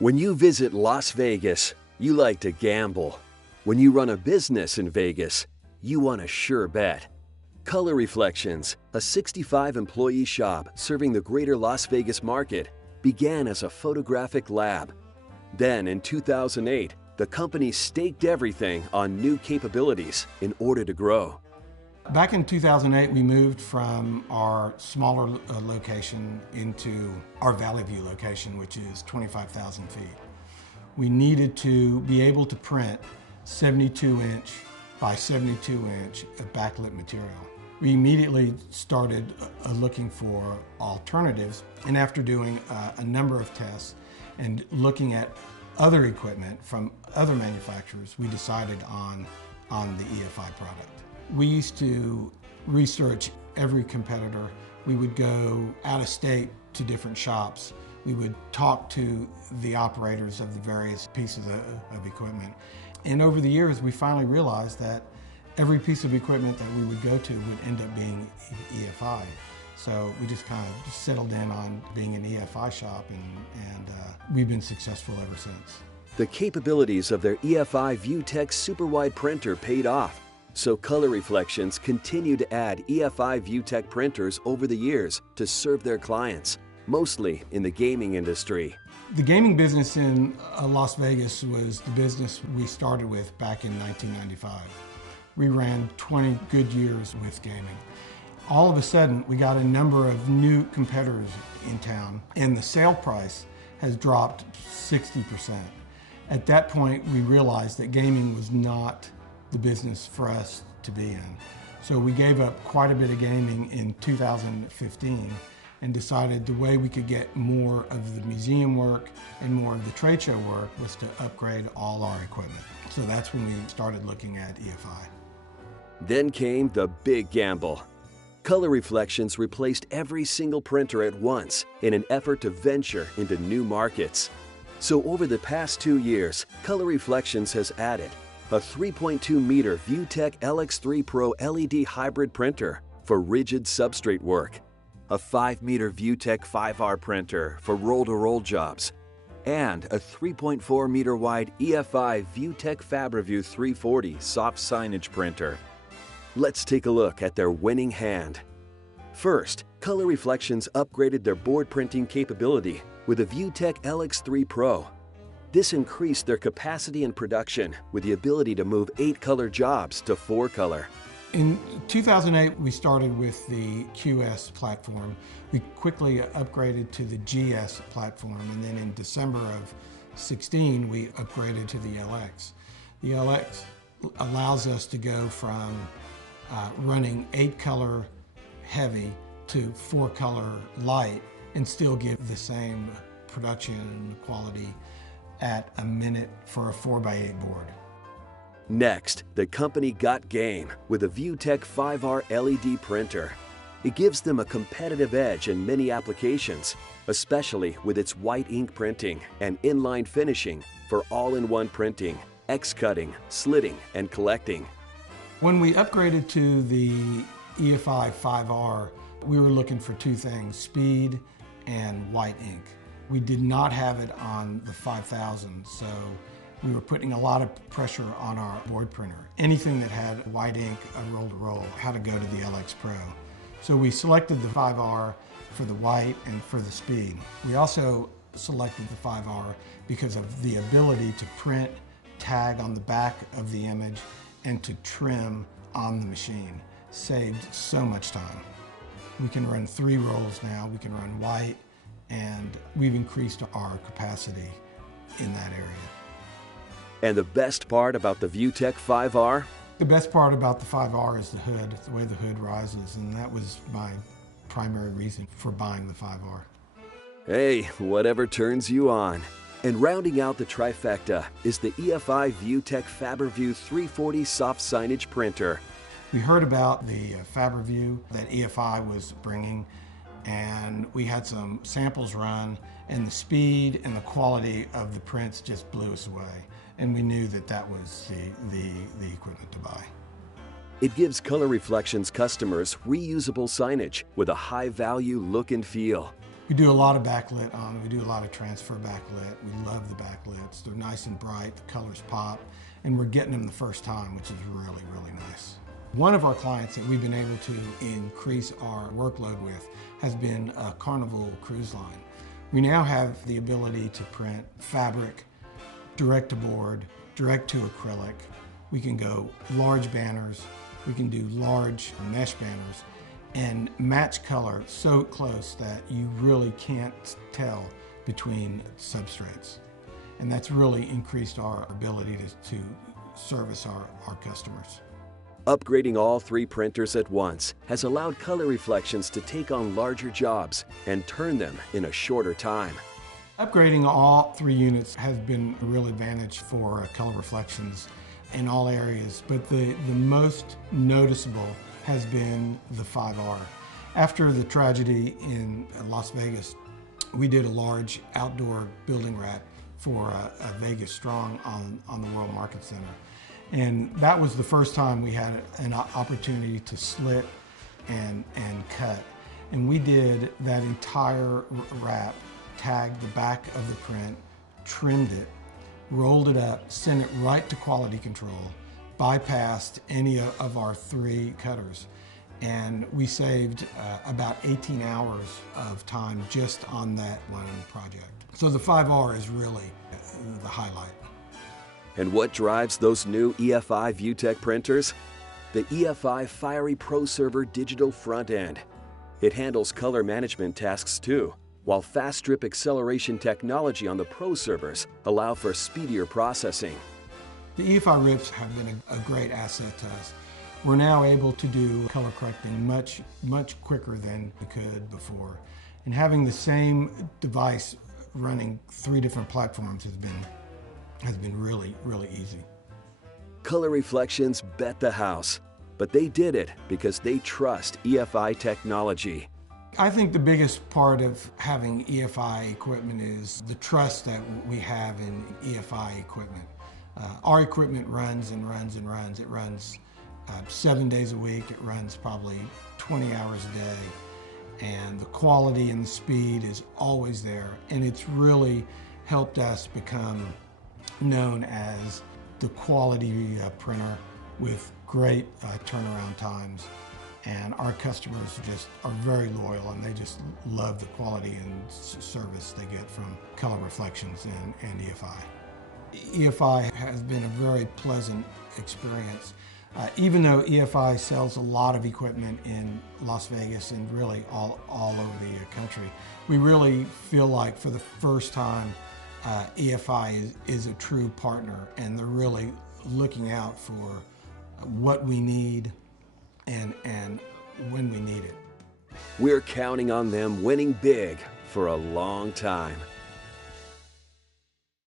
When you visit Las Vegas, you like to gamble. When you run a business in Vegas, you want a sure bet. Color Reflections, a 65-employee shop serving the greater Las Vegas market, began as a photographic lab. Then, in 2008, the company staked everything on new capabilities in order to grow. Back in 2008, we moved from our smaller location into our Valley View location, which is 25,000 feet. We needed to be able to print 72-inch by 72-inch of backlit material. We immediately started looking for alternatives, and after doing a number of tests and looking at other equipment from other manufacturers, we decided on the EFI product. We used to research every competitor. We would go out of state to different shops. We would talk to the operators of the various pieces of equipment. And over the years, we finally realized that every piece of equipment that we would go to would end up being EFI. So we just kind of settled in on being an EFI shop, and we've been successful ever since. The capabilities of their EFI ViewTech Superwide printer paid off, so Color Reflections continue to add EFI ViewTech printers over the years to serve their clients, mostly in the gaming industry. The gaming business in Las Vegas was the business we started with back in 1995. We ran 20 good years with gaming. All of a sudden, we got a number of new competitors in town, and the sale price has dropped 60%. At that point, we realized that gaming was not the business for us to be in. So we gave up quite a bit of gaming in 2015 and decided the way we could get more of the museum work and more of the trade show work was to upgrade all our equipment. So that's when we started looking at EFI. Then came the big gamble. Color Reflections replaced every single printer at once in an effort to venture into new markets. So over the past 2 years, Color Reflections has added a 3.2-meter ViewTech LX3 Pro LED hybrid printer for rigid substrate work, a 5-meter ViewTech 5R printer for roll-to-roll jobs, and a 3.4-meter wide EFI ViewTech FabriView 340 soft signage printer. Let's take a look at their winning hand. First, Color Reflections upgraded their board printing capability with a ViewTech LX3 Pro. This increased their capacity and production with the ability to move 8-color jobs to 4-color. In 2008, we started with the QS platform. We quickly upgraded to the GS platform, and then in December of 16, we upgraded to the LX. The LX allows us to go from running 8-color heavy to 4-color light and still give the same production quality at a minute for a 4x8 board. Next, the company got game with a ViewTech 5R LED printer. It gives them a competitive edge in many applications, especially with its white ink printing and inline finishing for all-in-one printing, X-cutting, slitting, and collecting. When we upgraded to the EFI 5R, we were looking for 2 things, speed and white ink. We did not have it on the 5000, so we were putting a lot of pressure on our board printer. Anything that had white ink, a roll-to-roll, had to go to the LX Pro. So we selected the 5R for the white and for the speed. We also selected the 5R because of the ability to print, tag on the back of the image, and to trim on the machine. Saved so much time. We can run 3 rolls now. We can run white, and we've increased our capacity in that area. And the best part about the ViewTech 5R? The best part about the 5R is the hood, the way the hood rises, and that was my primary reason for buying the 5R. Hey, whatever turns you on. And rounding out the trifecta is the EFI ViewTech FabriView 340 soft signage printer. We heard about the FabriView that EFI was bringing, and we had some samples run, and the speed and the quality of the prints just blew us away. And we knew that that was the equipment to buy. It gives Color Reflections customers reusable signage with a high-value look and feel. We do a lot of backlit on them. We do a lot of transfer backlit. We love the backlits. They're nice and bright, the colors pop, and we're getting them the first time, which is really, really nice. One of our clients that we've been able to increase our workload with has been a Carnival cruise line. We now have the ability to print fabric, direct to board, direct to acrylic. We can go large banners, we can do large mesh banners, and match color so close that you really can't tell between substrates. And that's really increased our ability to service our customers. Upgrading all 3 printers at once has allowed Color Reflections to take on larger jobs and turn them in a shorter time. Upgrading all 3 units has been a real advantage for Color Reflections in all areas, but the most noticeable has been the 5R. After the tragedy in Las Vegas, we did a large outdoor building wrap for a Vegas Strong on the World Market Center. And that was the first time we had an opportunity to slit and cut. And we did that entire wrap, tagged the back of the print, trimmed it, rolled it up, sent it right to quality control, bypassed any of our 3 cutters. And we saved about 18 hours of time just on that one project. So the 5R is really the highlight. And what drives those new EFI ViewTech printers? The EFI Fiery Pro Server digital front end. It handles color management tasks too, while fast strip acceleration technology on the Pro servers allow for speedier processing. The EFI rips have been a great asset to us. We're now able to do color correcting much quicker than we could before. And having the same device running 3 different platforms has been really, really easy. Color Reflections bet the house, but they did it because they trust EFI technology. I think the biggest part of having EFI equipment is the trust that we have in EFI equipment. Our equipment runs and runs and runs. It runs 7 days a week. It runs probably 20 hours a day. And the quality and the speed is always there. And it's really helped us become known as the quality printer with great turnaround times. And our customers just are very loyal, and they just love the quality and service they get from Color Reflections and EFI. EFI has been a very pleasant experience. Even though EFI sells a lot of equipment in Las Vegas and really all over the country, we really feel like for the first time EFI is a true partner, and they're really looking out for what we need and when we need it. We're counting on them winning big for a long time.